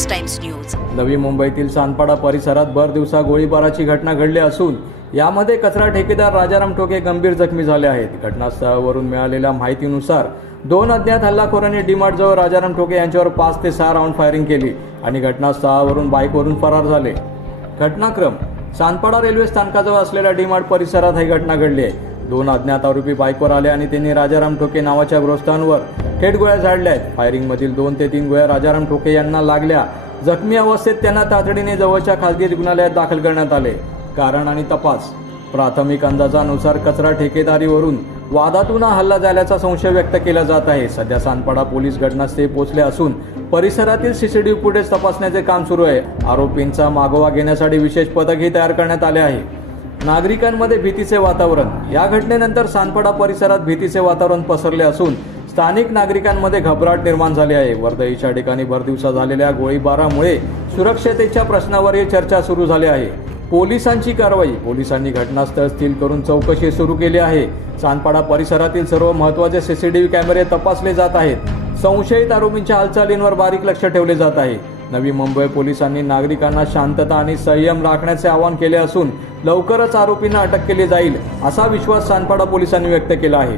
Express times news. नवी मुंबईतील सांदपाडा परिसरात भर दिवसा गोळीबाराची घटना घडली असून यामध्ये कचरा ठेकेदार राजाराम ठोके गंभीर जखमी झाले आहेत। घटनास्थळावरून मिळालेल्या माहितीनुसार दोन अज्ञात हल्लाखोरांनी डीमार्ट जवळ राजाराम ठोके यांच्यावर 5 ते 6 राऊंड फायरिंग केली आणि घटनास्थळावरून बाईकवरून फरार झाले। घटनाक्रम सांदपाडा रेल्वे स्थानकाजवळ असलेल्या डीमार्ट परिसरात ही घटना घडली आहे। दोन अज्ञात आरोपी बाईकवर आले आणि त्यांनी राजाराम ठोके नावाच्या गृहस्थांवर थेट गोळ्या झाडल्या आहेत। फायरिंग मधील 2 ते 3 गोळ्या राजाराम ठोके यांना लागल्या। जखमी अवस्थेत त्यांना तातडीने जवळच्या खासगी रुग्णालयात दाखल करण्यात आले। कारण आणि तपास प्राथमिक अंदाजानुसार कचरा ठेकेदारीवरून वादातून हल्ला झाल्याचा संशय व्यक्त केला जात आहे। सध्या सांदपाडा पोलीस घटनास्थळी पोहोचले असून परिसरातील सीसीटीव्ही फुटेज तपासण्याचे काम सुरू आहे। आरोपींचा मागोवा घेण्यासाठी विशेष पथकही तयार करण्यात आले आहे। नागरिकांमध्ये भीतीचे वातावरण। या घटनेनंतर सांदपाडा परिसरात भीतीचे वातावरण पसरले असून स्थानिक नागरिकांमध्ये घबराट निर्माण झाली आहे। वर्दळीच्या ठिकाणी भरदिवसा झालेल्या गोळीबारामुळे सुरक्षतेच्या प्रश्नावरही चर्चा सुरू झाली आहे। पोलिसांची कारवाई। पोलिसांनी घटनास्थळ सील करून चौकशी सुरू केली आहे। सांदपाडा परिसरातील सर्व महत्त्वाचे सीसीटीव्ही कॅमेरे तपासले जात आहेत। संशयित आरोपींच्या हालचालींवर बारीक लक्ष ठेवले जात आहे। नवी मुंबई पोलिसांनी नागरिकांना शांतता आणि संयम राखण्याचे आवाहन केले असून लवकरच आरोपींना अटक केली जाईल असा विश्वास सांदपाडा पोलिसांनी व्यक्त केला आहे।